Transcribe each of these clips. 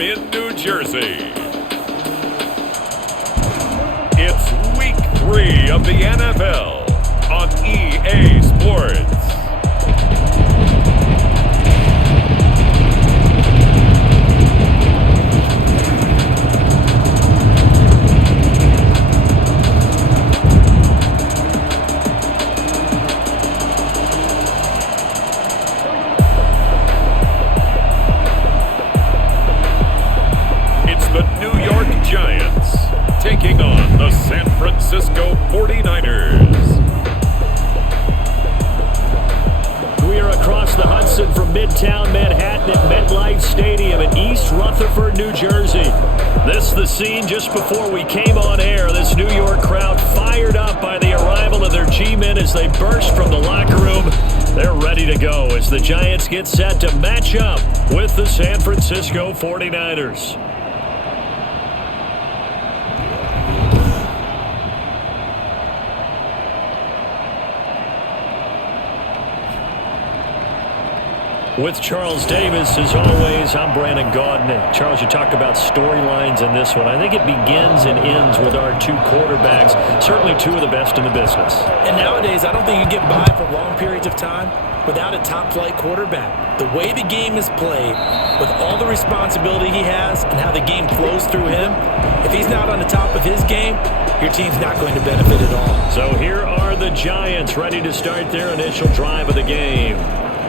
in New Jersey. It's Week 3 of the NFL on EA Sports. Giants taking on the San Francisco 49ers. We are across the Hudson from Midtown Manhattan at MetLife Stadium in East Rutherford, New Jersey. This is the scene just before we came on air. This New York crowd fired up by the arrival of their G-men as they burst from the locker room. They're ready to go as the Giants get set to match up with the San Francisco 49ers. With Charles Davis, as always, I'm Brandon Gaudin. Charles, you talk about storylines in this one. I think it begins and ends with our two quarterbacks, certainly two of the best in the business. And nowadays, I don't think you get by for long periods of time without a top-flight quarterback. The way the game is played, with all the responsibility he has and how the game flows through him, if he's not on the top of his game, your team's not going to benefit at all. So here are the Giants ready to start their initial drive of the game.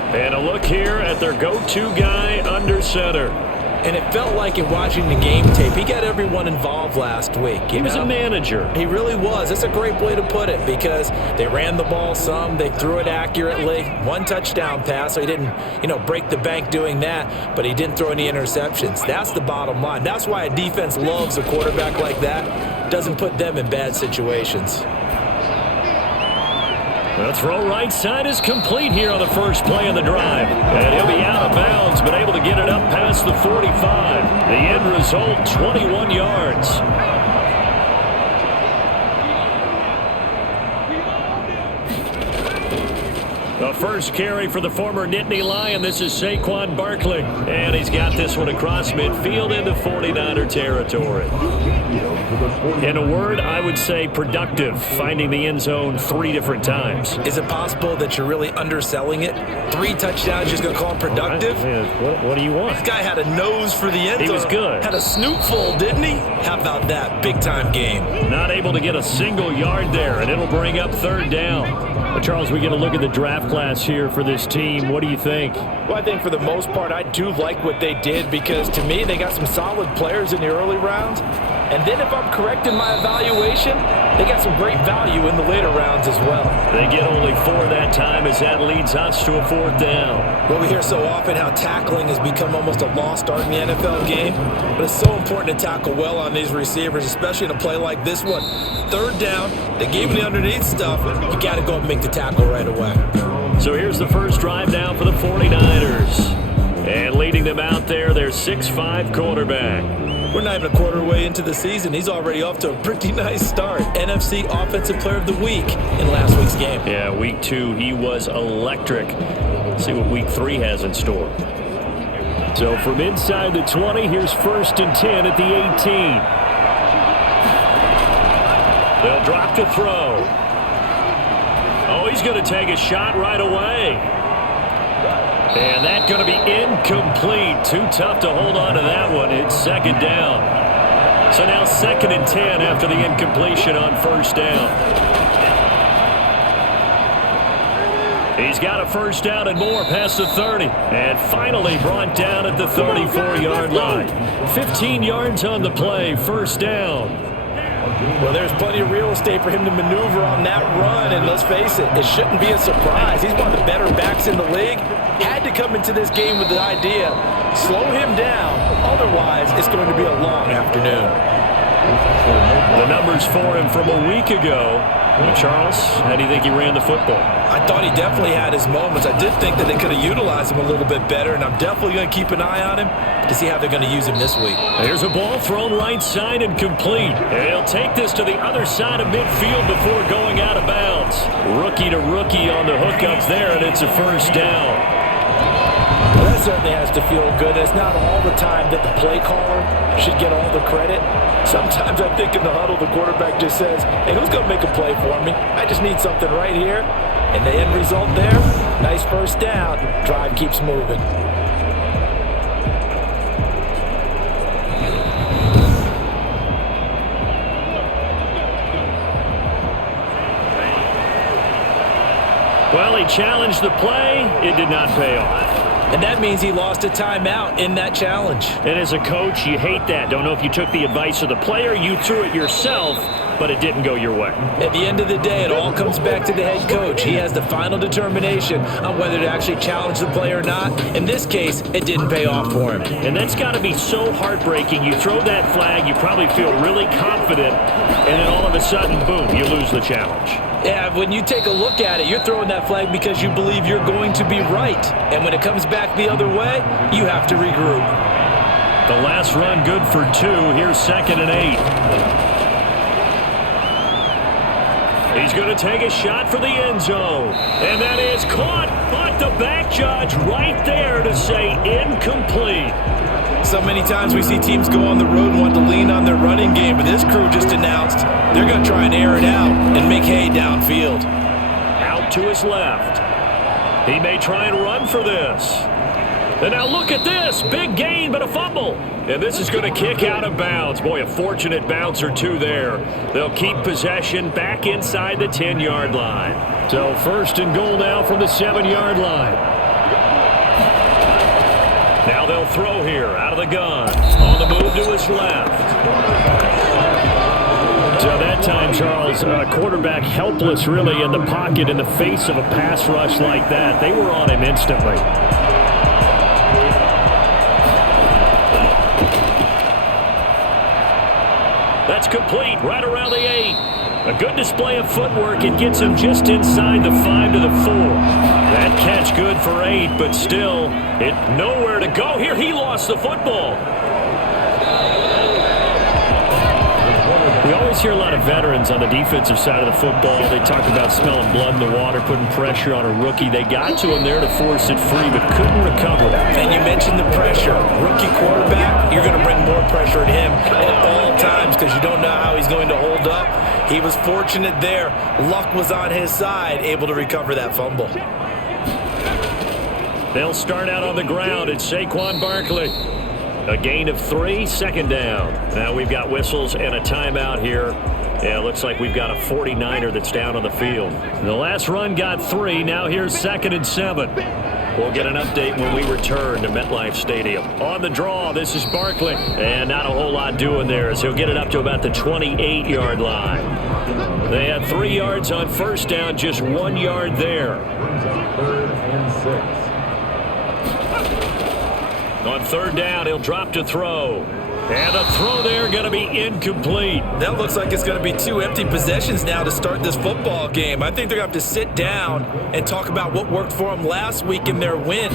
And a look here at their go-to guy under center. And it felt like in watching the game tape, he got everyone involved last week. He was a manager. He really was. That's a great way to put it because they ran the ball some, they threw it accurately. One touchdown pass, so he didn't, break the bank doing that, but he didn't throw any interceptions. That's the bottom line. That's why a defense loves a quarterback like that. Doesn't put them in bad situations. The throw right side is complete here on the first play of the drive. And he'll be out of bounds, but able to get it up past the 45. The end result, 21 yards. The first carry for the former Nittany Lion. This is Saquon Barkley. And he's got this one across midfield into 49er territory. In a word, I would say productive, finding the end zone 3 different times. Is it possible that you're really underselling it? 3 touchdowns, just going to call him productive? What do you want? This guy had a nose for the end zone. He was good. Had a snootful, didn't he? How about that? Big-time game. Not able to get a single yard there, and it'll bring up 3rd down. But Charles, we get a look at the draft class here for this team. What do you think? Well, I think for the most part, I do like what they did because, to me, they got some solid players in the early rounds. And then if I'm correct in my evaluation, they got some great value in the later rounds as well. They get only 4 that time as that leads us to a 4th down. Well, we hear so often how tackling has become almost a lost art in the NFL game. But it's so important to tackle well on these receivers, especially in a play like this one. 3rd down, they gave him the underneath stuff. You got to go and make the tackle right away. So here's the first drive down for the 49ers. And leading them out there, their 6'5" quarterback. We're not even a quarter way into the season. He's already off to a pretty nice start. NFC Offensive Player of the Week in last week's game. Yeah, week 2, he was electric. Let's see what week 3 has in store. So from inside the 20, here's 1st and 10 at the 18. They'll drop to throw. Oh, he's going to take a shot right away. And that's going to be incomplete. Too tough to hold on to that one. It's 2nd down. So now 2nd and 10 after the incompletion on 1st down. He's got a 1st down and more past the 30. And finally brought down at the 34-yard line. 15 yards on the play, 1st down. Well, there's plenty of real estate for him to maneuver on that run, and let's face it, it shouldn't be a surprise. He's one of the better backs in the league. Had to come into this game with the idea, slow him down, otherwise it's going to be a long afternoon. The numbers for him from a week ago. Well, Charles, how do you think he ran the football? I thought he definitely had his moments. I did think that they could have utilized him a little bit better, and I'm definitely going to keep an eye on him to see how they're going to use him this week. There's a ball thrown right side and complete. And he'll take this to the other side of midfield before going out of bounds. Rookie to rookie on the hookup there, and it's a 1st down. Well, that's certainly has to feel good. It's not all the time that the play caller should get all the credit. Sometimes I think in the huddle, the quarterback just says, hey, who's going to make a play for me? I just need something right here. And the end result there, nice first down. Drive keeps moving. Well, he challenged the play. It did not pay off. And that means he lost a timeout in that challenge. And as a coach, you hate that. Don't know if you took the advice of the player, you threw it yourself, but it didn't go your way. At the end of the day, it all comes back to the head coach. He has the final determination on whether to actually challenge the play or not. In this case, it didn't pay off for him. And that's got to be so heartbreaking. You throw that flag, you probably feel really confident, and then all of a sudden, boom, you lose the challenge. Yeah, when you take a look at it, you're throwing that flag because you believe you're going to be right. And when it comes back the other way, you have to regroup. The last run good for 2. Here's 2nd and 8. He's going to take a shot for the end zone. And that is caught. But the back judge right there to say incomplete. So many times we see teams go on the road and want to lean on their running game, but this crew just announced they're going to try and air it out and make hay downfield. Out to his left. He may try and run for this. And now look at this. Big gain, but a fumble. And this is going to kick out of bounds. Boy, a fortunate bounce or two there. They'll keep possession back inside the 10-yard line. So 1st and goal now from the 7-yard line. Now they'll throw here out of the gun. On the move to his left. So that time, Charles, quarterback helpless really in the pocket in the face of a pass rush like that. They were on him instantly. That's complete right around the 8. A good display of footwork. It gets him just inside the 5 to the 4. That catch good for 8, but still, it nowhere to go. Here, he lost the football. We always hear a lot of veterans on the defensive side of the football. They talk about smelling blood in the water, putting pressure on a rookie. They got to him there to force it free, but couldn't recover. And you mentioned the pressure. Rookie quarterback, you're going to bring more pressure at him at all times because you don't know how he's going to hold up. He was fortunate there. Luck was on his side, able to recover that fumble. They'll start out on the ground. It's Saquon Barkley. A gain of 3, 2nd down. Now we've got whistles and a timeout here. Yeah, it looks like we've got a 49er that's down on the field. The last run got 3. Now here's 2nd and 7. We'll get an update when we return to MetLife Stadium. On the draw, this is Barkley. And not a whole lot doing there as he'll get it up to about the 28-yard line. They had 3 yards on 1st down, just 1 yard there. 3rd and 6. On 3rd down, he'll drop to throw. And the throw there going to be incomplete. That looks like it's going to be 2 empty possessions now to start this football game. I think they're going to have to sit down and talk about what worked for them last week in their win.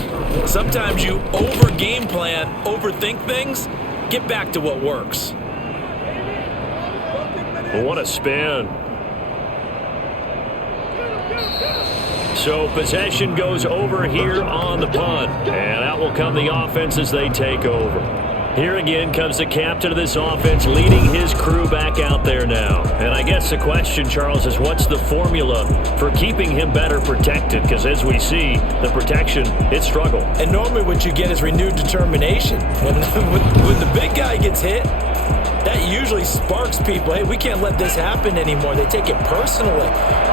Sometimes you over-game plan, overthink things, get back to what works. What a spin. So possession goes over here on the punt. And out will come the offense as they take over. Here again comes the captain of this offense leading his crew back out there now. And I guess the question, Charles, is what's the formula for keeping him better protected? Because as we see, the protection, it struggled. And normally what you get is renewed determination. When the big guy gets hit, that usually sparks people. Hey, we can't let this happen anymore. They take it personally.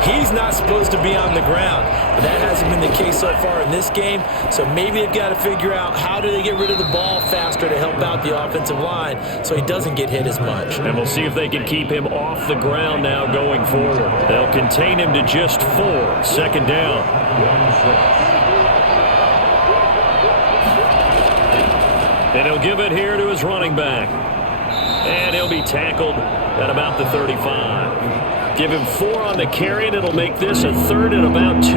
He's not supposed to be on the ground. But that hasn't been the case so far in this game. So maybe they've got to figure out how do they get rid of the ball faster to help out the offensive line so he doesn't get hit as much. And we'll see if they can keep him off the ground now going forward. They'll contain him to just 4. 2nd down. And he'll give it here to his running back. And he'll be tackled at about the 35. Give him 4 on the carry, and it'll make this a 3rd and about 2.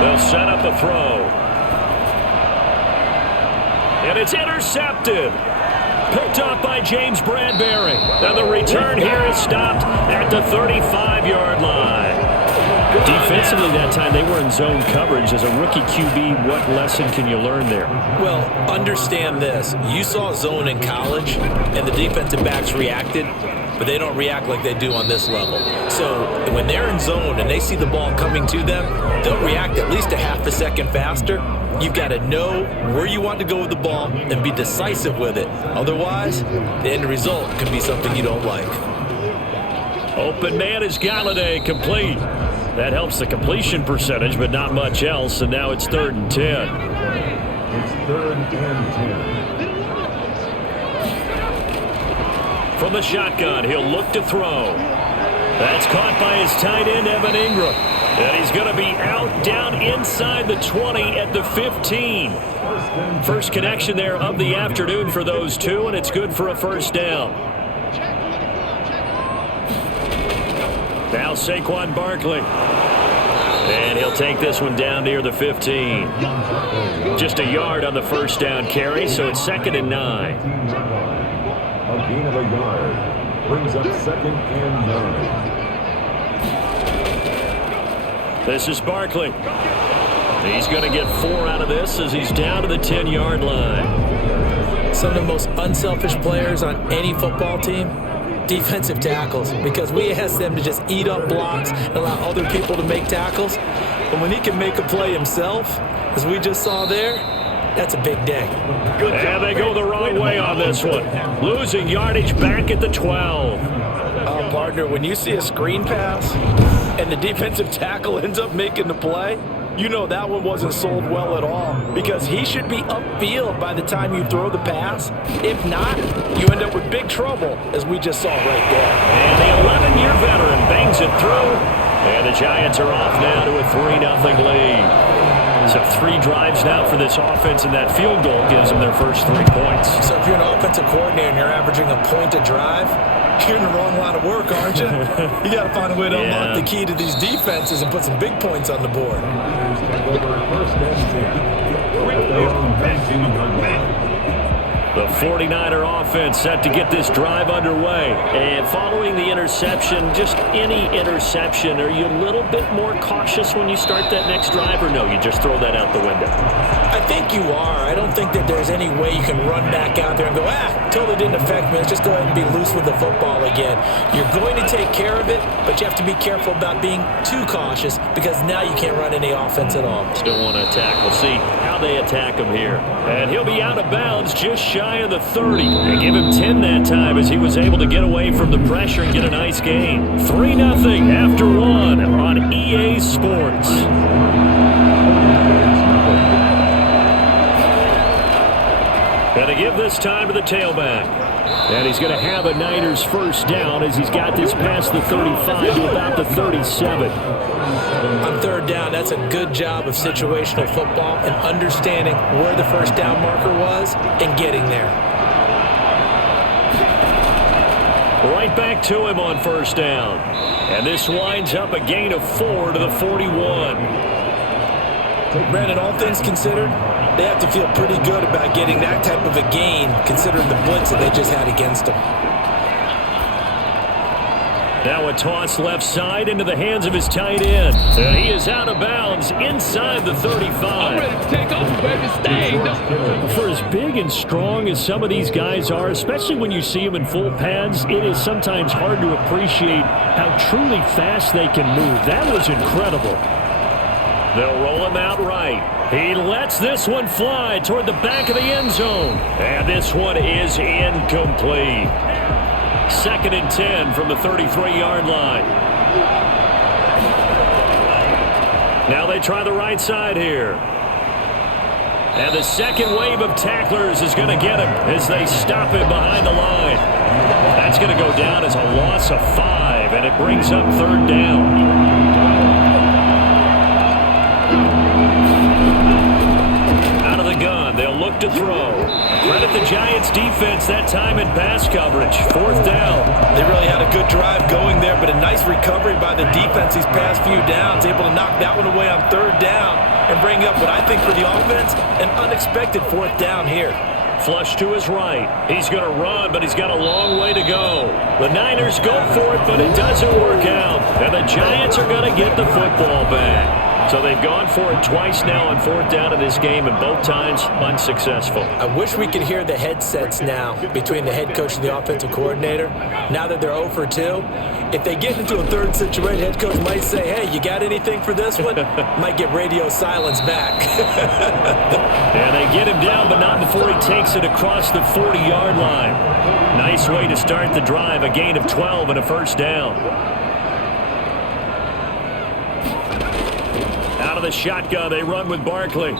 They'll set up a throw. And it's intercepted. Picked up by James Bradbury. And the return here is stopped at the 35-yard line. Defensively that time, they were in zone coverage. As a rookie QB, what lesson can you learn there? Well, understand this. You saw zone in college, and the defensive backs reacted, but they don't react like they do on this level. So when they're in zone and they see the ball coming to them, they'll react at least a half a second faster. You've got to know where you want to go with the ball and be decisive with it. Otherwise, the end result can be something you don't like. Open man is Galladay, complete. That helps the completion percentage, but not much else, and now it's 3rd and 10. It's 3rd and 10. From the shotgun, he'll look to throw. That's caught by his tight end, Evan Ingram. And he's going to be out down inside the 20 at the 15. First connection there of the afternoon for those two, and it's good for a first down. Now Saquon Barkley. And he'll take this one down near the 15. Just a yard on the first down carry, so it's 2nd and 9. A gain of a yard brings up 2nd and 9. This is Barkley. He's going to get 4 out of this as he's down to the 10-yard line. Some of the most unselfish players on any football team, defensive tackles, because we ask them to just eat up blocks and allow other people to make tackles. But when he can make a play himself, as we just saw there, that's a big day. And they go the wrong way on this one. Losing yardage back at the 12. Partner, when you see a screen pass and the defensive tackle ends up making the play, you know that one wasn't sold well at all, because he should be upfield by the time you throw the pass. If not, you end up with big trouble, as we just saw right there. And the 11-year veteran bangs it through, and the Giants are off now to a 3-0 lead. So 3 drives now for this offense, and that field goal gives them their first 3 points. So if you're an offensive coordinator and you're averaging a point a drive, you're in the wrong line of work, aren't you? You got to find a way to unlock the key to these defenses and put some big points on the board. The 49er offense set to get this drive underway. And following the interception, just any interception, are you a little bit more cautious when you start that next drive, or no, you just throw that out the window? I think you are. I don't think that there's any way you can run back out there and go, totally didn't affect me. Let's just go ahead and be loose with the football again. You're going to take care of it, but you have to be careful about being too cautious, because now you can't run any offense at all. Still want to attack. We'll see how they attack him here. And he'll be out of bounds just shy of the 30. They give him 10 that time as he was able to get away from the pressure and get a nice gain. 3-0 after 1 on EA Sports. Going to give this time to the tailback. And he's going to have a Niners first down as he's got this past the 35 to about the 37. On 3rd down, that's a good job of situational football and understanding where the first down marker was and getting there. Right back to him on first down. And this winds up a gain of 4 to the 41. Brandon, all things considered, they have to feel pretty good about getting that type of a gain, considering the blitz that they just had against them. Now a toss left side into the hands of his tight end. And he is out of bounds inside the 35. I'm ready to take over, baby. Stay. For as big and strong as some of these guys are, especially when you see them in full pads, it is sometimes hard to appreciate how truly fast they can move. That was incredible. They'll roll him out right. He lets this one fly toward the back of the end zone. And this one is incomplete. 2nd and 10 from the 33-yard line. Now they try the right side here. And the second wave of tacklers is going to get him as they stop him behind the line. That's going to go down as a loss of 5, and it brings up 3rd down. Out of the gun, they'll look to throw. Credit the Giants defense that time in pass coverage. 4th down. They really had a good drive going there, but a nice recovery by the defense these past few downs, able to knock that one away on 3rd down and bring up what I think for the offense, an unexpected 4th down here. Flush to his right. He's going to run, but he's got a long way to go. The Niners go for it, but it doesn't work out. And the Giants are going to get the football back. So they've gone for it twice now on fourth down in this game, and both times unsuccessful. I wish we could hear the headsets now between the head coach and the offensive coordinator. Now that they're 0 for 2, if they get into a third situation, head coach might say, hey, you got anything for this one? Might get radio silence back. And they get him down, but not before he takes it across the 40-yard line. Nice way to start the drive, a gain of 12 and a first down. Out of the shotgun, they run with Barkley.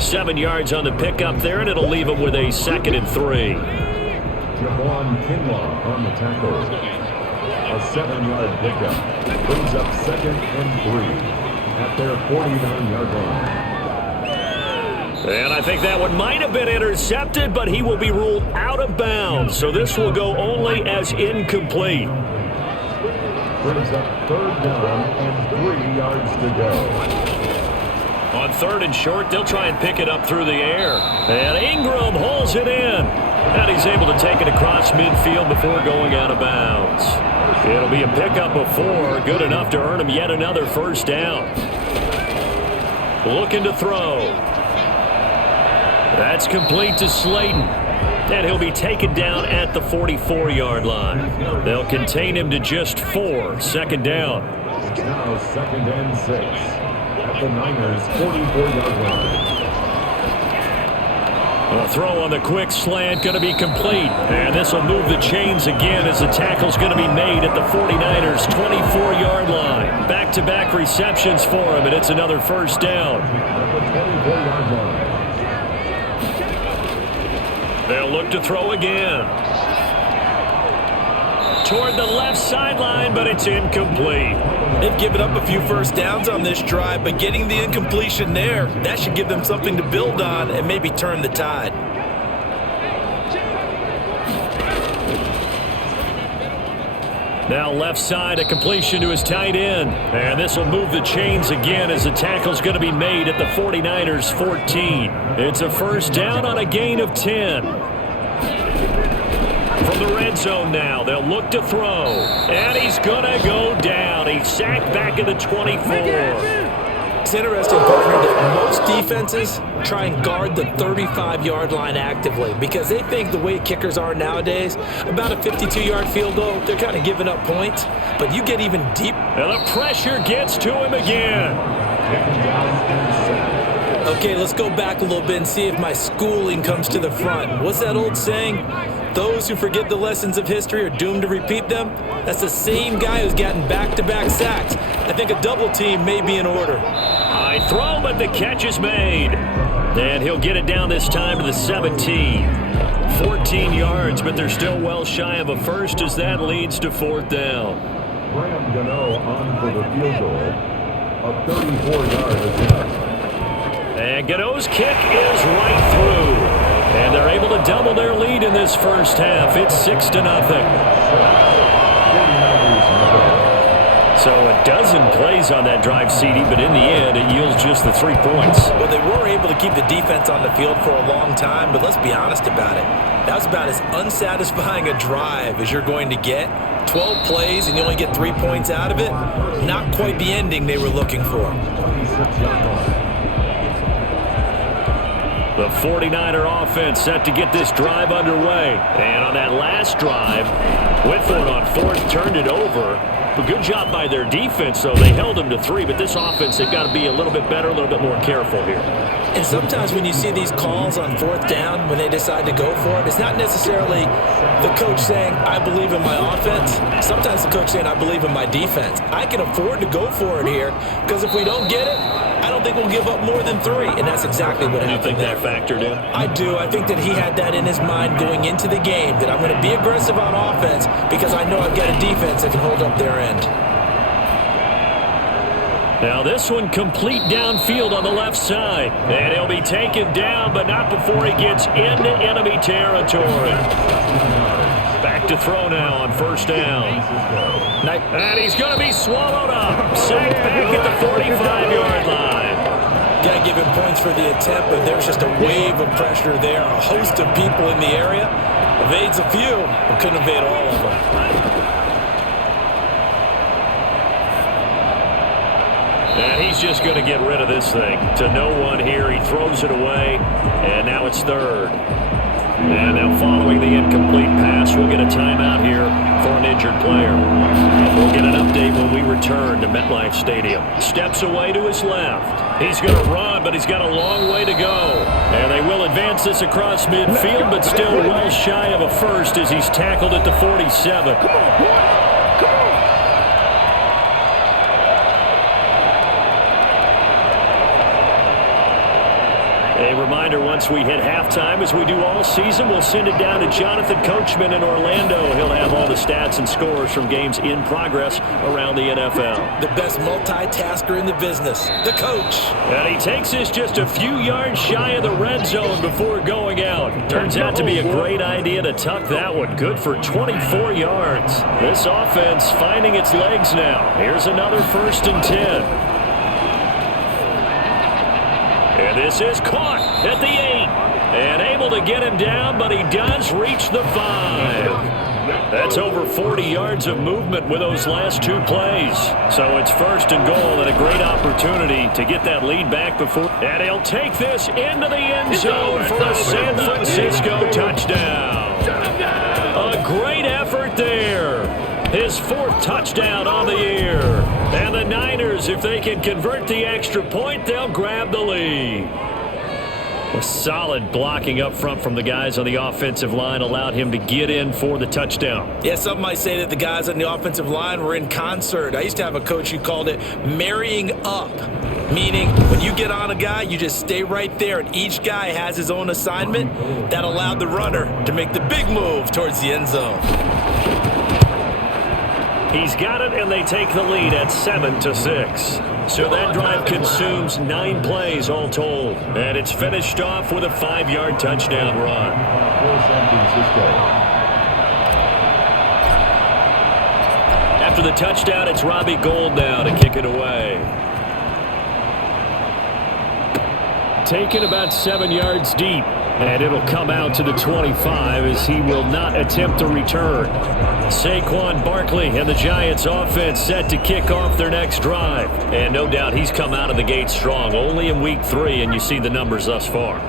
7 yards on the pickup there, and it'll leave him with a 2nd and 3. Javon Kinlaw on the tackle. A 7-yard pickup brings up 2nd and 3 at their 49-yard line. And I think that one might have been intercepted, but he will be ruled out of bounds. So this will go only as incomplete. Brings up 3rd down and 3 yards to go. On 3rd and short, they'll try and pick it up through the air. And Ingram hauls it in. And he's able to take it across midfield before going out of bounds. It'll be a pickup of 4, good enough to earn him yet another first down. Looking to throw. That's complete to Slayton. And he'll be taken down at the 44-yard line. They'll contain him to just 4, 2nd down. It's now 2nd and 6 at the Niners' 44-yard line. A throw on the quick slant going to be complete. And this will move the chains again as the tackle's going to be made at the 49ers' 24-yard line. Back-to-back receptions for him, and it's another first down. At the 24-yard line. They'll look to throw again. Toward the left sideline, but it's incomplete. They've given up a few first downs on this drive, but getting the incompletion there, that should give them something to build on and maybe turn the tide. Now left side, a completion to his tight end. And this will move the chains again as the tackle's going to be made at the 49ers' 14. It's a first down on a gain of 10. From the red zone now, they'll look to throw. And he's going to go down. He's sacked back at the 24. It's interesting, partner, that most defenses try and guard the 35-yard line actively because they think the way kickers are nowadays, about a 52-yard field goal, they're kind of giving up points. But you get even deep. And the pressure gets to him again. Okay, let's go back a little bit and see if my schooling comes to the front. What's that old saying? Those who forget the lessons of history are doomed to repeat them. That's the same guy who's gotten back-to-back sacks. I think a double team may be in order. High throw, but the catch is made. And he'll get it down this time to the 17. 14 yards, but they're still well shy of a first as that leads to 4th down. Graham Gano on for the field goal. A 34-yard attempt. And Gano's kick is right through. And they're able to double their lead in this first half. It's 6-0. So a dozen plays on that drive, CD, but in the end, it yields just the 3 points. Well, they were able to keep the defense on the field for a long time, but let's be honest about it. That was about as unsatisfying a drive as you're going to get. 12 plays and you only get 3 points out of it. Not quite the ending they were looking for. The 49er offense set to get this drive underway. And on that last drive, went for it on 4th, turned it over. A good job by their defense, though. They held them to 3, but this offense, they've got to be a little bit better, a little bit more careful here. And sometimes when you see these calls on 4th down, when they decide to go for it, it's not necessarily the coach saying, I believe in my offense. Sometimes the coach saying, I believe in my defense. I can afford to go for it here, because if we don't get it, I don't think we'll give up more than 3, and that's exactly what happened. You think that factored in? I do. I think that he had that in his mind going into the game, that I'm going to be aggressive on offense because I know I've got a defense that can hold up their end. Now this one complete downfield on the left side. And he'll be taken down, but not before he gets into enemy territory. Back to throw now on 1st down. And he's going to be swallowed up. Sacked back at the 45-yard line. Got to give him points for the attempt, but there's just a wave of pressure there. A host of people in the area. Evades a few, but couldn't evade all of them. And he's just going to get rid of this thing. To no one here. He throws it away, and now it's third. And now following the incomplete pass, we'll get a timeout here for an injured player. We'll get an update when we return to MetLife Stadium. Steps away to his left. He's going to run, but he's got a long way to go. And they will advance this across midfield, but still well shy of a first as he's tackled at the 47. Come on, boy. Come on. A reminder, once we hit halftime, as we do all season, we'll send it down to Jonathan Coachman in Orlando. He'll have all the stats and scores from games in progress around the NFL. The best multitasker in the business, the coach. And he takes us just a few yards shy of the red zone before going out. Turns out to be a great idea to tuck that one. Good for 24 yards. This offense finding its legs now. Here's another 1st and 10. And this is caught at the 8. And able to get him down, but he does reach the 5. That's over 40 yards of movement with those last 2 plays. So it's 1st and goal and a great opportunity to get that lead back before. And he'll take this into the end zone for a San Francisco touchdown. A great effort there. His 4th touchdown on the year. And the Niners, if they can convert the extra point, they'll grab the lead. A solid blocking up front from the guys on the offensive line allowed him to get in for the touchdown. Yeah, some might say that the guys on the offensive line were in concert. I used to have a coach who called it marrying up, meaning when you get on a guy, you just stay right there, and each guy has his own assignment. That allowed the runner to make the big move towards the end zone. He's got it, and they take the lead at 7-6. So that drive consumes 9 plays all told. And it's finished off with a 5-yard touchdown run. For San Francisco. After the touchdown, it's Robbie Gould now to kick it away. Taken about 7 yards deep. And it'll come out to the 25 as he will not attempt a return. Saquon Barkley and the Giants offense set to kick off their next drive. And no doubt he's come out of the gate strong, only in week 3, and you see the numbers thus far.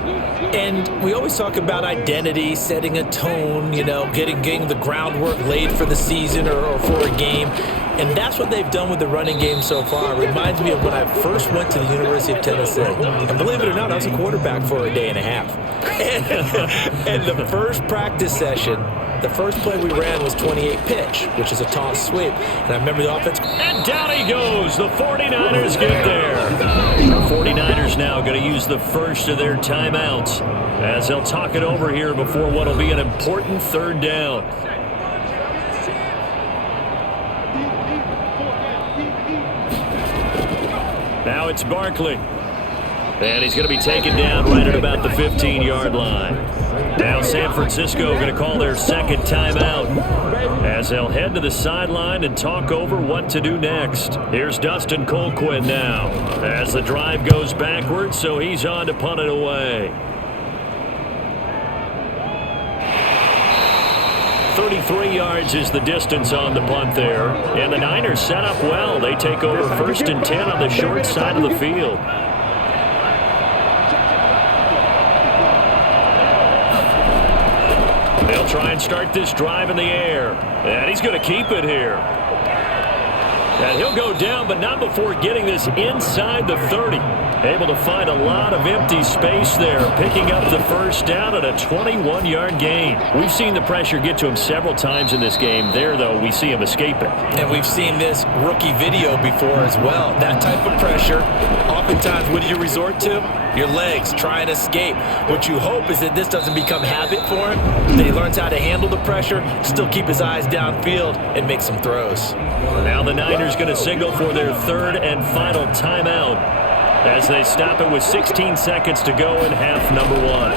And we always talk about identity, setting a tone, getting the groundwork laid for the season or for a game. And that's what they've done with the running game so far. It reminds me of when I first went to the University of Tennessee. And believe it or not, I was a quarterback for a day and a half. And the first practice session, the first play we ran was 28 pitch, which is a toss sweep. And I remember the offense. And down he goes. The 49ers get there. The 49ers now going to use the first of their timeouts as they'll talk it over here before what will be an important 3rd down. Now it's Barkley. And he's going to be taken down right at about the 15-yard line. Now San Francisco going to call their 2nd timeout as they'll head to the sideline and talk over what to do next. Here's Dustin Colquitt now as the drive goes backwards, so he's on to punt it away. 33 yards is the distance on the punt there. And the Niners set up well. They take over 1st and 10 on the short side of the field. They'll try and start this drive in the air. And he's going to keep it here. And he'll go down, but not before getting this inside the 30. Able to find a lot of empty space there, picking up the 1st down at a 21-yard gain. We've seen the pressure get to him several times in this game. There, though, we see him escaping. And we've seen this rookie video before as well. That type of pressure, oftentimes, what do you resort to? Your legs, try and escape. What you hope is that this doesn't become habit for him, that he learns how to handle the pressure, still keep his eyes downfield, and make some throws. Now the Niners going to signal for their 3rd and final timeout as they stop it with 16 seconds to go in half number 1.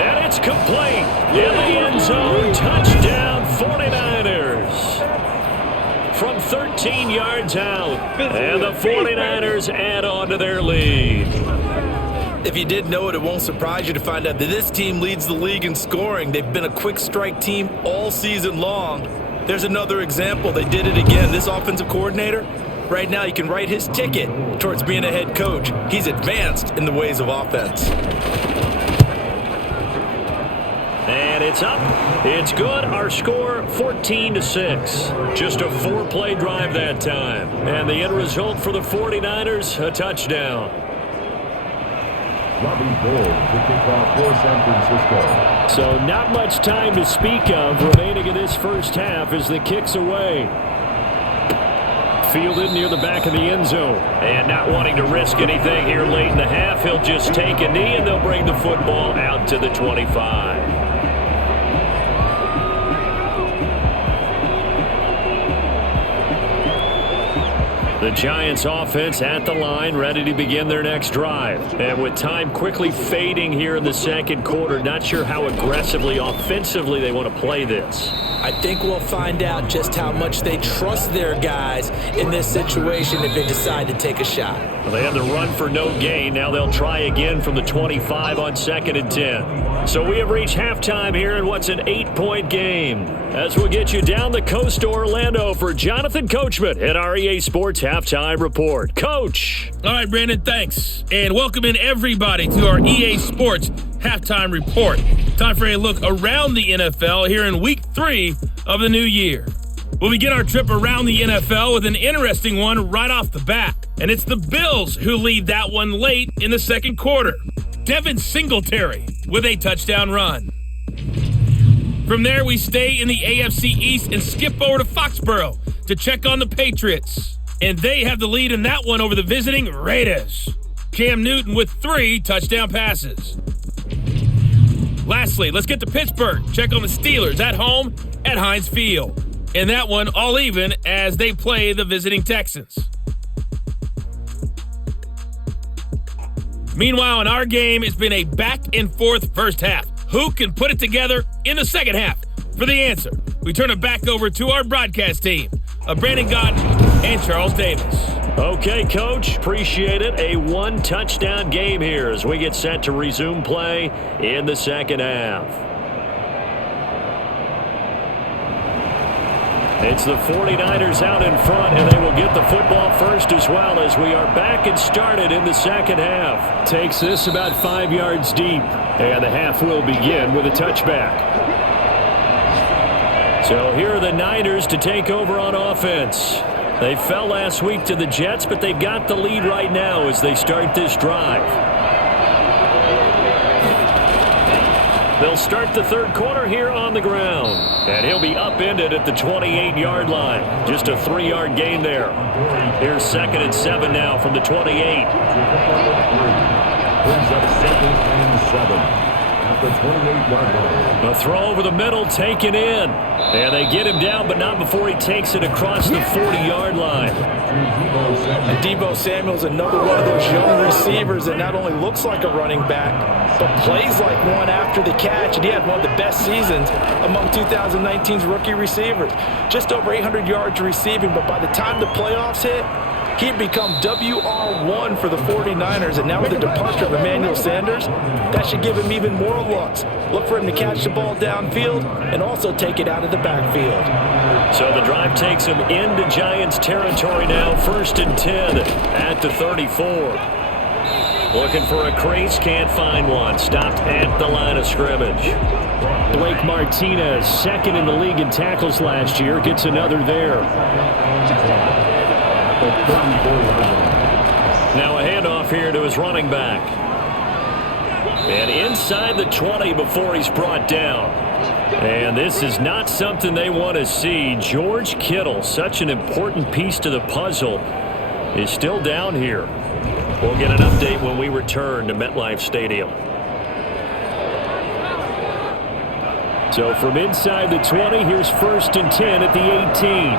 And it's complete. In the end zone, touchdown 49ers. From 13 yards out, and the 49ers add on to their lead. If you did know it, it won't surprise you to find out that this team leads the league in scoring. They've been a quick strike team all season long. There's another example. They did it again. This offensive coordinator, right now you can write his ticket towards being a head coach. He's advanced in the ways of offense. And it's up. It's good. Our score, 14-6. Just a 4-play drive that time. And the end result for the 49ers, a touchdown. Robbie Gould to kick off for San Francisco. So not much time to speak of remaining in this first half as the kick's away. Fielded near the back of the end zone. And not wanting to risk anything here late in the half, he'll just take a knee and they'll bring the football out to the 25. The Giants offense at the line, ready to begin their next drive. And with time quickly fading here in the second quarter, not sure how aggressively, offensively they want to play this. I think we'll find out just how much they trust their guys in this situation if they decide to take a shot. Well, they had the run for no gain. Now they'll try again from the 25 on 2nd and 10. So we have reached halftime here in what's an 8-point game. As we'll get you down the coast to Orlando for Jonathan Coachman at our EA Sports Halftime Report. Coach. All right, Brandon, thanks. And welcome in everybody to our EA Sports Halftime Report. Time for a look around the NFL here in Week 3 of the new year. We'll begin our trip around the NFL with an interesting one right off the bat. And it's the Bills who lead that one late in the second quarter. Devin Singletary with a touchdown run. From there, we stay in the AFC East and skip over to Foxborough to check on the Patriots. And they have the lead in that one over the visiting Raiders. Cam Newton with 3 touchdown passes. Lastly, let's get to Pittsburgh. Check on the Steelers at home at Heinz Field. And that one all even as they play the visiting Texans. Meanwhile, in our game, it's been a back-and-forth first half. Who can put it together in the second half? For the answer, we turn it back over to our broadcast team of Brandon Gott and Charles Davis. Okay, Coach. Appreciate it. A 1-touchdown game here as we get set to resume play in the second half. It's the 49ers out in front, and they will get the football first as well as we are back and started in the second half. Takes this about 5 yards deep, and the half will begin with a touchback. So here are the Niners to take over on offense. They fell last week to the Jets, but they've got the lead right now as they start this drive. They'll start the third quarter here on the ground. And he'll be upended at the 28-yard line. Just a 3-yard gain there. Here's 2nd and 7 now from the 28. Brings up 2nd and 7 at the 28-yard line. A throw over the middle taken in. And they get him down, but not before he takes it across the 40-yard line. And Deebo Samuel's another one of those young receivers that not only looks like a running back, but plays like one after the catch. And he had one of the best seasons among 2019's rookie receivers. Just over 800 yards receiving, but by the time the playoffs hit, he'd become WR1 for the 49ers. And now with the departure of Emmanuel Sanders, that should give him even more looks. Look for him to catch the ball downfield and also take it out of the backfield. So the drive takes him into Giants territory now. 1st and 10 at the 34. Looking for a crease, can't find one. Stopped at the line of scrimmage. Blake Martinez, 2nd in the league in tackles last year, gets another there. Now a handoff here to his running back. And inside the 20 before he's brought down. And this is not something they want to see. George Kittle, such an important piece to the puzzle, is still down here. We'll get an update when we return to MetLife Stadium. So from inside the 20, here's 1st and 10 at the 18.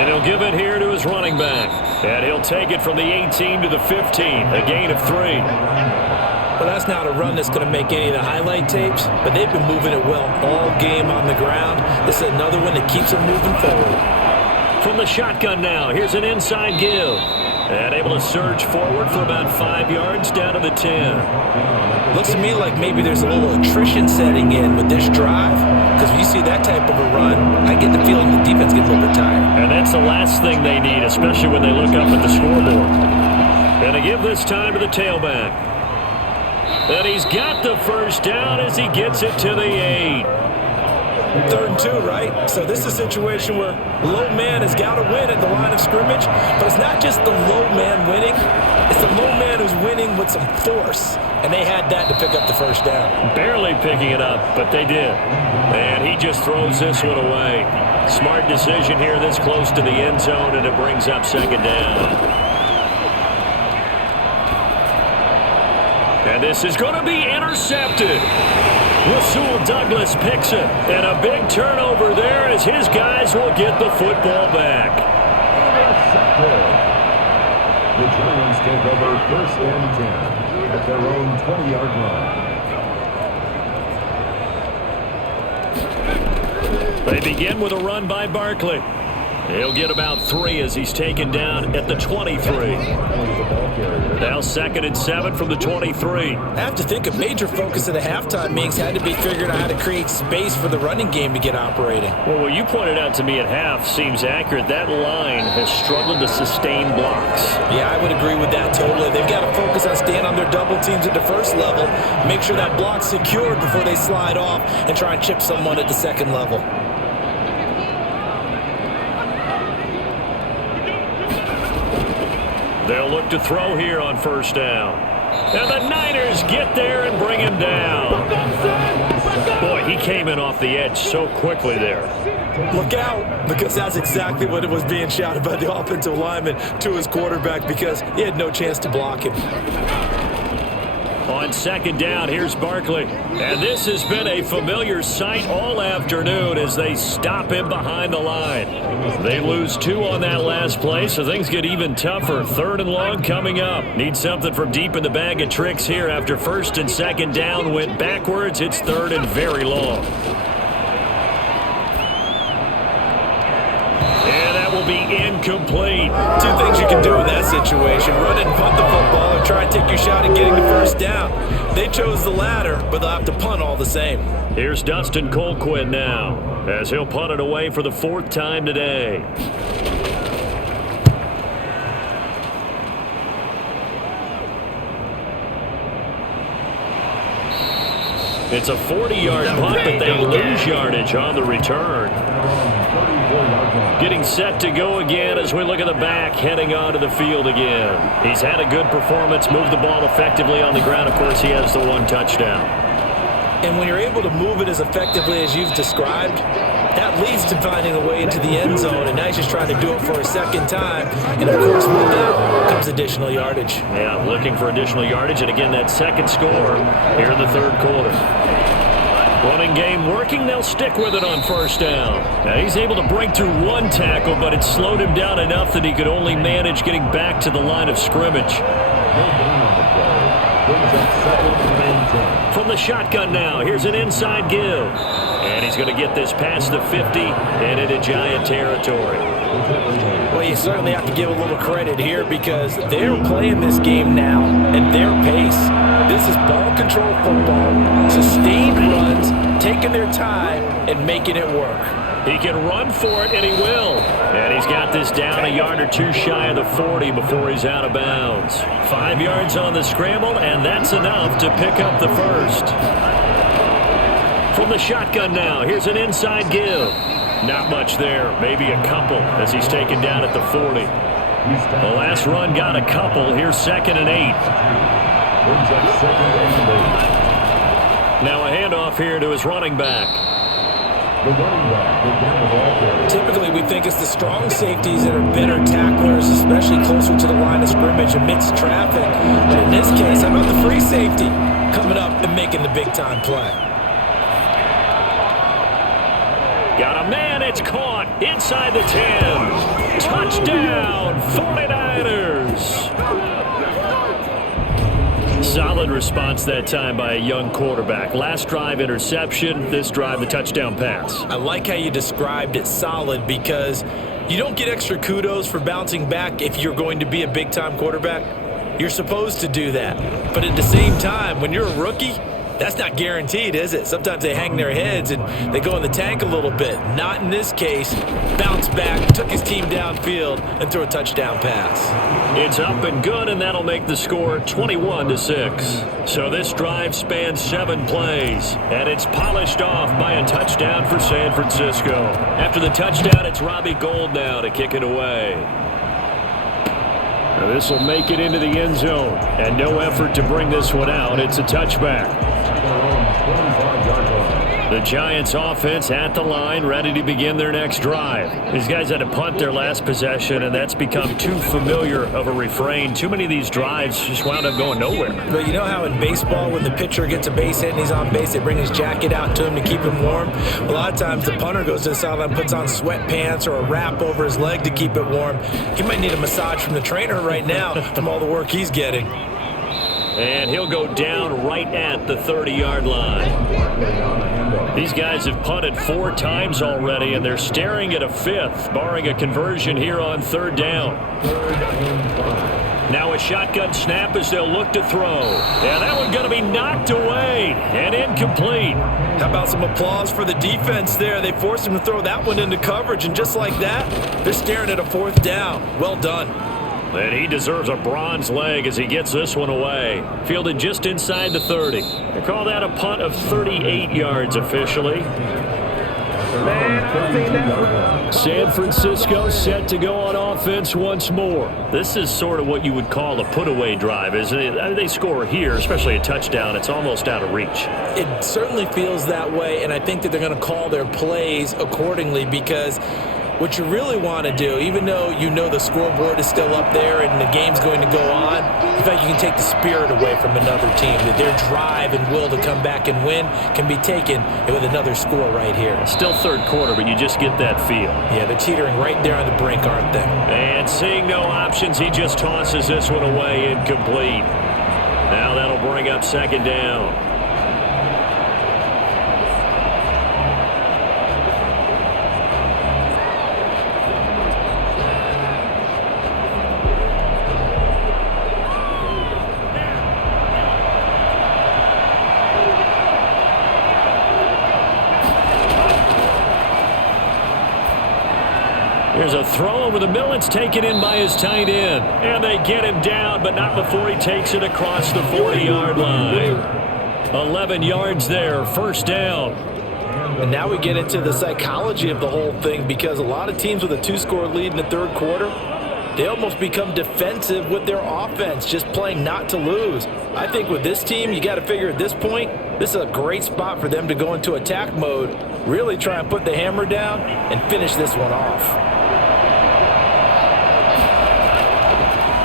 And he'll give it here to his running back. And he'll take it from the 18 to the 15, a gain of 3. Well, that's not a run that's going to make any of the highlight tapes, but they've been moving it well all game on the ground. This is another one that keeps them moving forward. From the shotgun now, here's an inside give. And able to surge forward for about 5 yards down to the 10. Looks to me like maybe there's a little attrition setting in with this drive, because when you see that type of a run, I get the feeling the defense gets a little bit tired. And that's the last thing they need, especially when they look up at the scoreboard. And to give this time to the tailback. And he's got the first down as he gets it to the 8. 3rd and 2, right? So this is a situation where low man has got to win at the line of scrimmage, but it's not just the low man winning. It's the low man who's winning with some force, and they had that to pick up the first down. Barely picking it up, but they did. And he just throws this one away. Smart decision here this close to the end zone, and it brings up 2nd down. And this is going to be intercepted. Rasul Douglas picks it, and a big turnover there as his guys will get the football back. The Giants take over 1st and 10 at their own 20-yard line. They begin with a run by Barkley. He'll get about 3 as he's taken down at the 23. Now 2nd and 7 from the 23. I have to think a major focus of the halftime meetings had to be figuring out how to create space for the running game to get operating. Well, what you pointed out to me at half seems accurate. That line has struggled to sustain blocks. Yeah, I would agree with that totally. They've got to focus on staying on their double teams at the first level, make sure that block's secured before they slide off and try and chip someone at the 2nd level. They'll look to throw here on 1st down. And the Niners get there and bring him down. Boy, he came in off the edge so quickly there. Look out, because that's exactly what it was being shouted by the offensive lineman to his quarterback, because he had no chance to block him. On 2nd down, here's Barkley. And this has been a familiar sight all afternoon as they stop him behind the line. They lose 2 on that last play, so things get even tougher. 3rd and long coming up. Need something from deep in the bag of tricks here after 1st and 2nd down went backwards. It's 3rd and very long. And that will be incomplete. 2 things you can do in that situation: run and punt the football, or try and take your shot at getting the first down. They chose the latter, but they'll have to punt all the same. Here's Dustin Colquhoun now, as he'll punt it away for the 4th time today. It's a 40-yard punt, but they lose yardage on the return. Getting set to go again as we look at the back, heading onto the field again. He's had a good performance, moved the ball effectively on the ground. Of course, he has the 1 touchdown. And when you're able to move it as effectively as you've described, that leads to finding a way into the end zone, and now he's just trying to do it for a 2nd time. And, of course, with that comes additional yardage. Yeah, looking for additional yardage, and again, that 2nd score here in the 3rd quarter. Running game working, they'll stick with it on 1st down. Now he's able to break through 1 tackle, but it slowed him down enough that he could only manage getting back to the line of scrimmage. From the shotgun now, here's an inside give. And he's going to get this past the 50 and into Giant territory. Well, you certainly have to give a little credit here, because they're playing this game now at their pace. This is ball control football, sustained runs, taking their time and making it work. He can run for it, and he will. And he's got this down a yard or 2 shy of the 40 before he's out of bounds. 5 yards on the scramble, and that's enough to pick up the 1st. From the shotgun now, here's an inside give. Not much there, maybe a couple as he's taken down at the 40. The last run got a couple. Here's 2nd and 8. Now a handoff here to his running back. Typically, we think it's the strong safeties that are better tacklers, especially closer to the line of scrimmage amidst traffic. But in this case, how about the free safety coming up and making the big-time play? Got a man, it's caught inside the 10. Touchdown, 49ers. Solid response that time by a young quarterback. Last drive, interception. This drive, the touchdown pass. I like how you described it solid, because You don't get extra kudos for bouncing back if you're going to be a big-time quarterback. You're supposed to do that. But at the same time, when you're a rookie, that's not guaranteed, is it? Sometimes they hang their heads and they go in the tank a little bit. Not in this case. Bounced back, took his team downfield, and threw a touchdown pass. It's up and good, and that'll make the score 21-6. So this drive spans 7 plays, and it's polished off by a touchdown for San Francisco. After the touchdown, it's Robbie Gould now to kick it away. This will make it into the end zone, and no effort to bring this one out. It's a touchback. The Giants offense at the line, ready to begin their next drive. These guys had to punt their last possession, and that's become too familiar of a refrain. Too many of these drives just wound up going nowhere. But you know how in baseball, when the pitcher gets a base hit and he's on base, they bring his jacket out to him to keep him warm? A lot of times the punter goes to the sideline, puts on sweatpants or a wrap over his leg to keep it warm. He might need a massage from the trainer right now from all the work he's getting. And he'll go down right at the 30-yard line. These guys have punted 4 times already, and they're staring at a 5th, barring a conversion here on 3rd down. Now a shotgun snap as they'll look to throw. And that one's going to be knocked away and incomplete. How about some applause for the defense there? They forced him to throw that one into coverage, and just like that, they're staring at a 4th down. Well done. And he deserves a bronze leg as he gets this one away. Fielded just inside the 30. They call that a punt of 38 yards officially. San Francisco set to go on offense once more. This is sort of what you would call a put-away drive, isn't it? They score here, especially a touchdown. It's almost out of reach. It certainly feels that way, and I think that they're going to call their plays accordingly, because what you really want to do, even though you know the scoreboard is still up there and the game's going to go on, in fact, you can take the spirit away from another team. That their drive and will to come back and win can be taken with another score right here. Still 3rd quarter, but you just get that feel. Yeah, they're teetering right there on the brink, aren't they? And seeing no options, he just tosses this one away incomplete. Now that'll bring up 2nd down. Here's a throw over the middle. It's taken in by his tight end. And they get him down, but not before he takes it across the 40-yard line. 11 yards there, 1st down. And now we get into the psychology of the whole thing, because a lot of teams with a 2-score lead in the 3rd quarter, they almost become defensive with their offense, just playing not to lose. I think with this team, you got to figure at this point, this is a great spot for them to go into attack mode, really try and put the hammer down and finish this one off.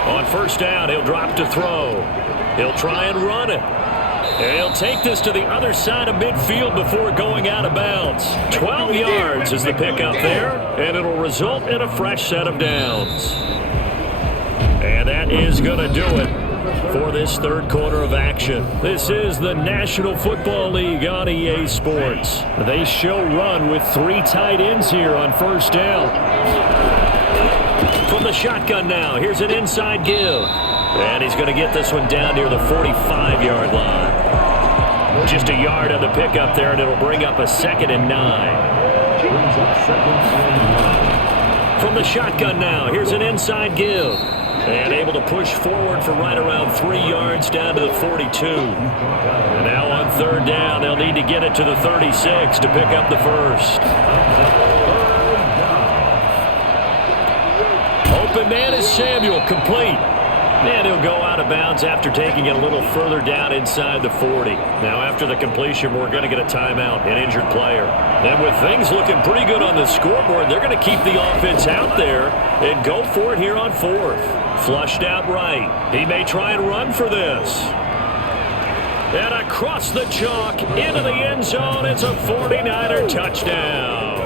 On 1st down, he'll drop to throw. He'll try and run it. And he'll take this to the other side of midfield before going out of bounds. 12 yards is the pickup there, and it'll result in a fresh set of downs. And that is going to do it for this 3rd quarter of action. This is the National Football League on EA Sports. They show run with 3 tight ends here on 1st down. From the shotgun now, here's an inside give. And he's going to get this one down near the 45-yard line. Just a yard on the pickup there, and it'll bring up a 2nd and 9. From the shotgun now, here's an inside give. And able to push forward for right around 3 yards down to the 42. And now on 3rd down, they'll need to get it to the 36 to pick up the 1st. Open man is Samuel, complete. And he'll go out of bounds after taking it a little further down inside the 40. Now after the completion, we're going to get a timeout, an injured player. And with things looking pretty good on the scoreboard, they're going to keep the offense out there and go for it here on 4th. Flushed out right. He may try and run for this. And across the chalk into the end zone, it's a 49er touchdown.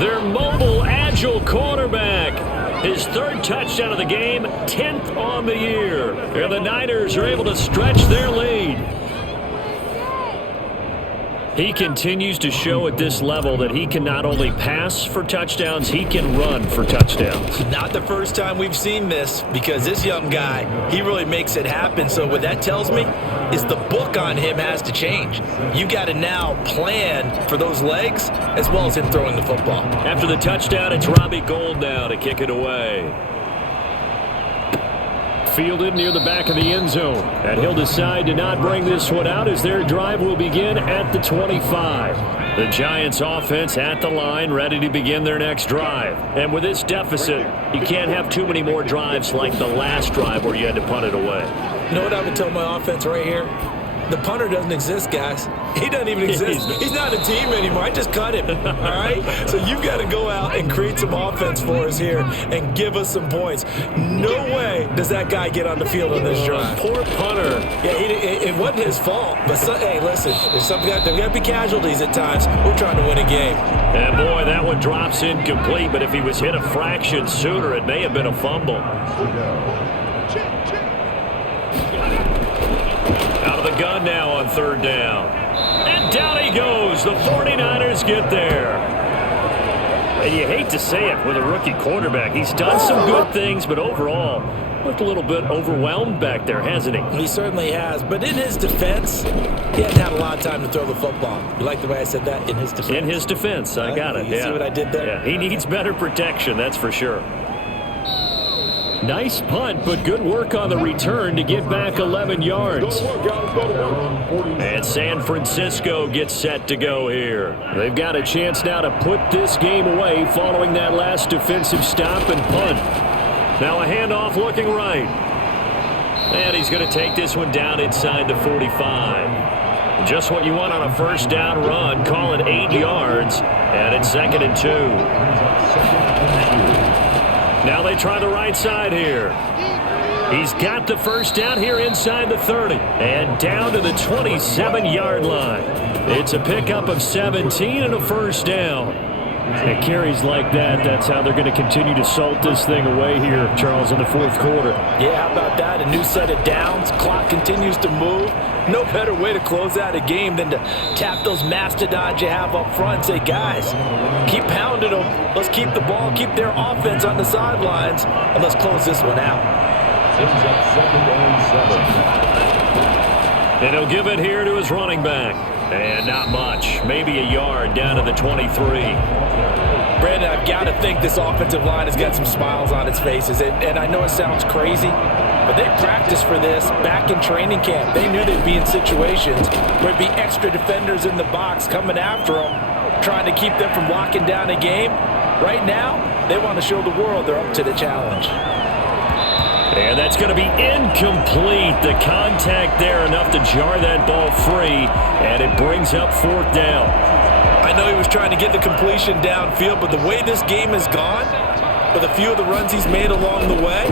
Their mobile, agile quarterback. His 3rd touchdown of the game, 10th on the year. And the Niners are able to stretch their lead. He continues to show at this level that he can not only pass for touchdowns, he can run for touchdowns. Not the first time we've seen this, because this young guy, he really makes it happen. So what that tells me is the book on him has to change. You got to now plan for those legs as well as him throwing the football. After the touchdown, it's Robbie Gould now to kick it away. Fielded near the back of the end zone. And he'll decide to not bring this one out as their drive will begin at the 25. The Giants offense at the line, ready to begin their next drive. And with this deficit, you can't have too many more drives like the last drive where you had to punt it away. You know what I would tell my offense right here? The punter doesn't exist, guys. He doesn't even exist. He's not a team anymore. I just cut him, all right? So you've got to go out and create some offense for us here and give us some points. No way does that guy get on the field on this drive. Poor punter. Yeah, it wasn't his fault. But, hey, listen, there's got to be casualties at times. We're trying to win a game. And, boy, that one drops incomplete. But if he was hit a fraction sooner, it may have been a fumble. Out of the gun now on third down. And down he goes. The 49ers get there. And you hate to say it with a rookie quarterback. He's done some good things, but overall, looked a little bit overwhelmed back there, hasn't he? He certainly has. But in his defense, he hasn't had a lot of time to throw the football. You like the way I said that? In his defense? In his defense. I got it. You see what I did there? Yeah, he needs better protection, that's for sure. Nice punt, but good work on the return to get back 11 yards. And San Francisco gets set to go here. They've got a chance now to put this game away following that last defensive stop and punt. Now a handoff looking right. And he's going to take this one down inside the 45. Just what you want on a first down run. Call it 8 yards. And it's 2nd and 2. Now they try the right side here. He's got the first down here inside the 30. And down to the 27-yard line. It's a pickup of 17 and a first down. It carries like that. That's how they're going to continue to salt this thing away here, Charles, in the fourth quarter. Yeah, how about that? A new set of downs. Clock continues to move. No better way to close out a game than to tap those mastodons you have up front and say, guys, keep pounding them. Let's keep the ball, keep their offense on the sidelines, and let's close this one out. And he'll give it here to his running back. And not much. Maybe a yard down to the 23. Brandon, I've got to think this offensive line has got some smiles on its faces. And I know it sounds crazy, but they practiced for this back in training camp. They knew they'd be in situations where there'd be extra defenders in the box coming after them, trying to keep them from locking down a game. Right now, they want to show the world they're up to the challenge. And that's going to be incomplete. The contact there enough to jar that ball free, and it brings up fourth down. I know he was trying to get the completion downfield, but the way this game has gone, with a few of the runs he's made along the way,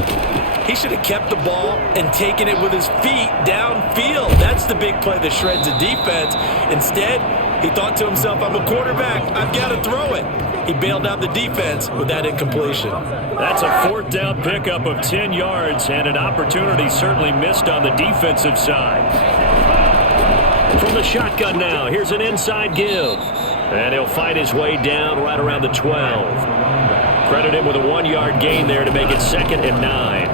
he should have kept the ball and taken it with his feet downfield. That's the big play that shreds the defense. Instead, he thought to himself, I'm a quarterback. I've got to throw it. He bailed out the defense with that incompletion. That's a fourth down pickup of 10 yards and an opportunity certainly missed on the defensive side. From the shotgun now, here's an inside give. And he'll fight his way down right around the 12. Credit him with a 1-yard gain there to make it 2nd and 9.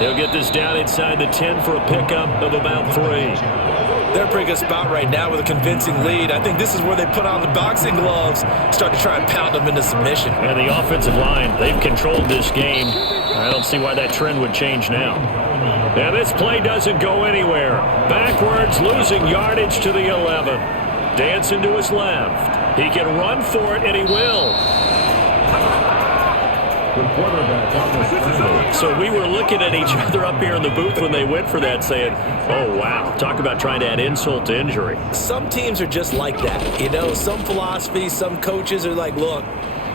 He'll get this down inside the 10 for a pickup of about 3. They're in a pretty good spot right now with a convincing lead. I think this is where they put on the boxing gloves, start to try and pound them into submission. And the offensive line, they've controlled this game. I don't see why that trend would change now. Now this play doesn't go anywhere. Backwards, losing yardage to the 11. Dancing to his left. He can run for it, and he will. So we were looking at each other up here in the booth when they went for that saying, oh, wow, talk about trying to add insult to injury. Some teams are just like that. You know, some philosophies, some coaches are like, look,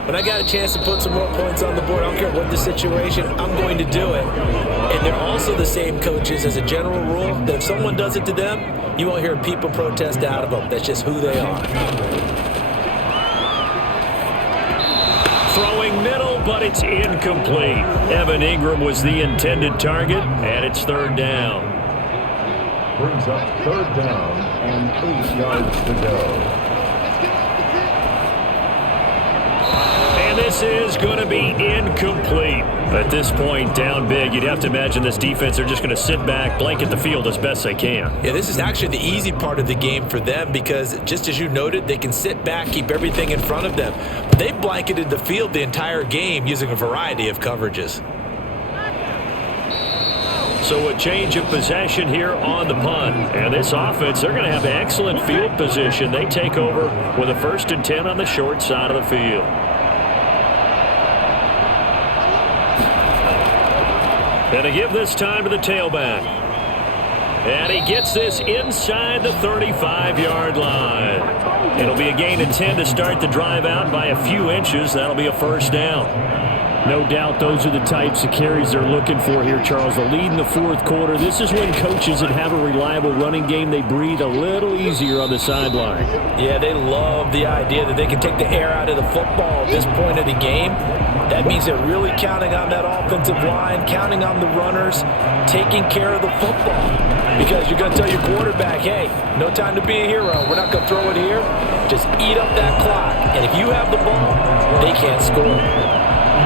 when I got a chance to put some more points on the board, I don't care what the situation, I'm going to do it. And they're also the same coaches as a general rule that if someone does it to them, you won't hear people protest out of them. That's just who they are. Throwing middle, but it's incomplete. Evan Ingram was the intended target, and it's third down. brings up 3rd down and 8 yards to go. And this is going to be incomplete. At this point, down big, you'd have to imagine this defense are just going to sit back, blanket the field as best they can. Yeah, this is actually the easy part of the game for them because, just as you noted, they can sit back, keep everything in front of them. But they blanketed the field the entire game using a variety of coverages. So a change of possession here on the punt. And this offense, they're going to have excellent field position. They take over with a 1st and 10 on the short side of the field. And to give this time to the tailback. And he gets this inside the 35-yard line. It'll be a gain of 10 to start the drive out by a few inches. That'll be a 1st down. No doubt those are the types of carries they're looking for here, Charles. The lead in the 4th quarter. This is when coaches that have a reliable running game, they breathe a little easier on the sideline. Yeah, they love the idea that they can take the air out of the football at this point of the game. That means they're really counting on that offensive line, counting on the runners, taking care of the football. Because you're going to tell your quarterback, hey, no time to be a hero. We're not going to throw it here. Just eat up that clock. And if you have the ball, they can't score.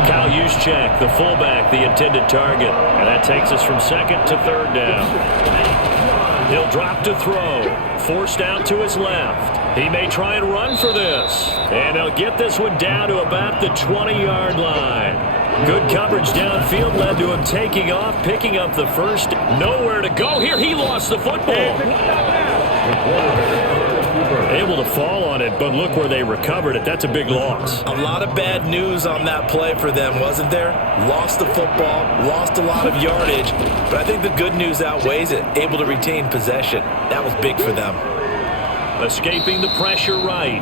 Kyle Juszczyk, the fullback, the intended target. And that takes us from 2nd to 3rd down. He'll drop to throw. Forced out to his left. He may try and run for this. And they'll get this one down to about the 20-yard line. Good coverage downfield led to him taking off, picking up the 1st. Nowhere to go here. He lost the football. Able to fall on it, but look where they recovered it. That's a big loss. A lot of bad news on that play for them, wasn't there? Lost the football, lost a lot of yardage, but I think the good news outweighs it. Able to retain possession. That was big for them. Escaping the pressure right.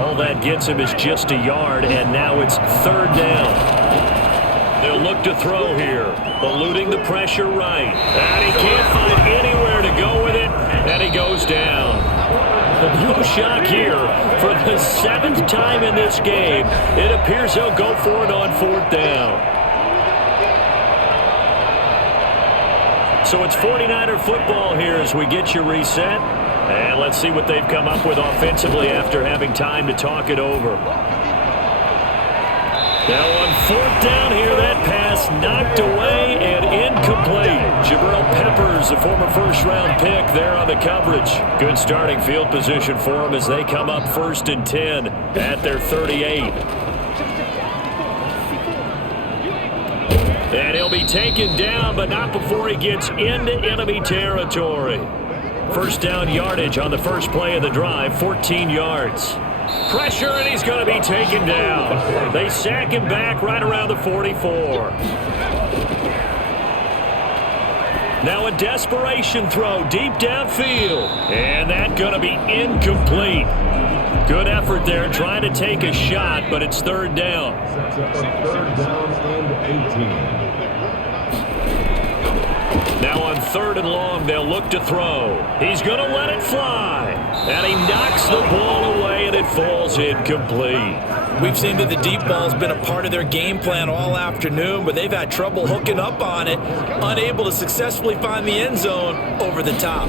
All that gets him is just a yard, and now it's 3rd down. They'll look to throw here. Eluding the pressure right. And he can't find anywhere to go with it, and he goes down. No shock here. For the 7th time in this game, it appears he'll go for it on 4th down. So it's 49er football here as we get you reset. And let's see what they've come up with offensively after having time to talk it over. Now on 4th down here, that pass knocked away and incomplete. Jabril Peppers, the former 1st-round pick, there on the coverage. Good starting field position for them as they come up 1st and 10 at their 38. And he'll be taken down, but not before he gets into enemy territory. 1st down yardage on the first play of the drive, 14 yards. Pressure, and he's going to be taken down. They sack him back right around the 44. Now a desperation throw deep downfield. And that's going to be incomplete. Good effort there trying to take a shot, but it's 3rd down. Sets up a 3rd down and 18. Now on 3rd and long, they'll look to throw. He's going to let it fly. And he knocks the ball away, and it falls incomplete. We've seen that the deep ball's been a part of their game plan all afternoon, but they've had trouble hooking up on it, unable to successfully find the end zone over the top.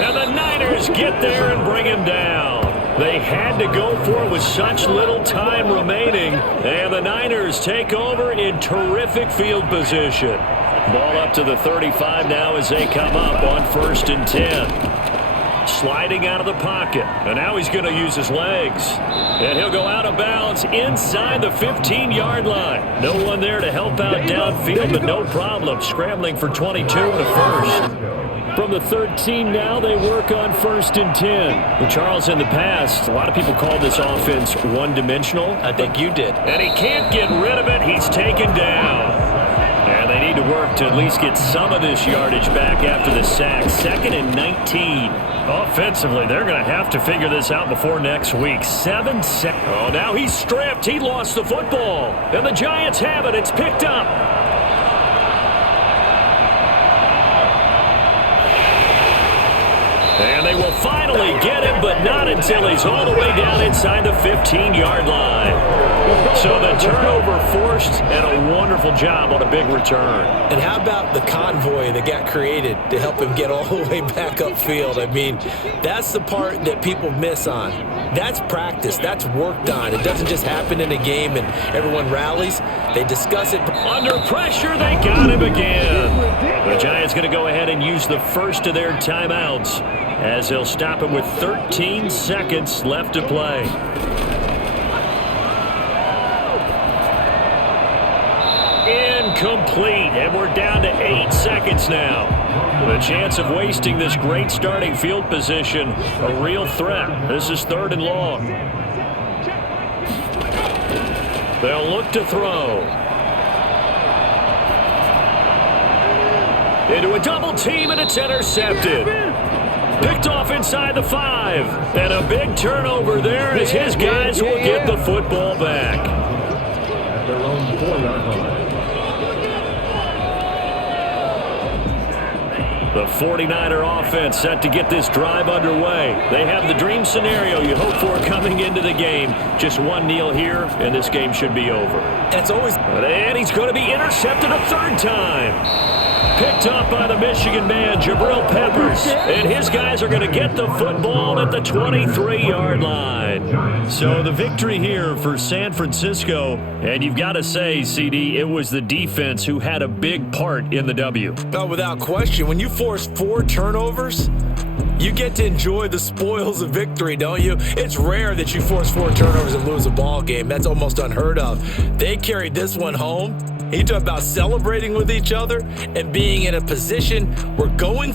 And the Niners get there and bring him down. They had to go for it with such little time remaining. And the Niners take over in terrific field position. Ball up to the 35 now as they come up on 1st and 10. Sliding out of the pocket. And now he's going to use his legs. And he'll go out of bounds inside the 15-yard line. No one there to help out downfield, but no problem. Scrambling for 22 and a 1st. From the 13 now, they work on 1st and 10. Well, Charles, in the past, a lot of people call this offense one-dimensional. I think you did. And he can't get rid of it. He's taken down. And they need to work to at least get some of this yardage back after the sack. 2nd and 19. Offensively, they're going to have to figure this out before next week. 7 seconds. Oh, now he's stripped. He lost the football. And the Giants have it. It's picked up. And they will finally get him, but not until he's all the way down inside the 15-yard line. So the turnover forced, and a wonderful job on a big return. And how about the convoy that got created to help him get all the way back upfield? I mean, that's the part that people miss on. That's practice. That's worked on. It doesn't just happen in a game and everyone rallies. They discuss it. Under pressure, they got him again. The Giants going to go ahead and use the first of their timeouts as they'll stop him with 13 seconds left to play. Incomplete, and we're down to 8 seconds now. The chance of wasting this great starting field position, a real threat. This is 3rd and long. They'll look to throw. Into a double team, and it's intercepted. Picked off inside the 5. And a big turnover there as his guys will get the football back. At their own 4-yard line. The 49er offense set to get this drive underway. They have the dream scenario you hope for coming into the game. Just one kneel here, and this game should be over. It's always... And he's going to be intercepted a 3rd time. Picked up by the Michigan man, Jabril Peppers. And his guys are going to get the football at the 23-yard line. So the victory here for San Francisco. And you've got to say, CD, it was the defense who had a big part in the W. Oh, without question. When you force 4 turnovers, you get to enjoy the spoils of victory, don't you? It's rare that you force 4 turnovers and lose a ball game. That's almost unheard of. They carried this one home. He talked about celebrating with each other and being in a position where going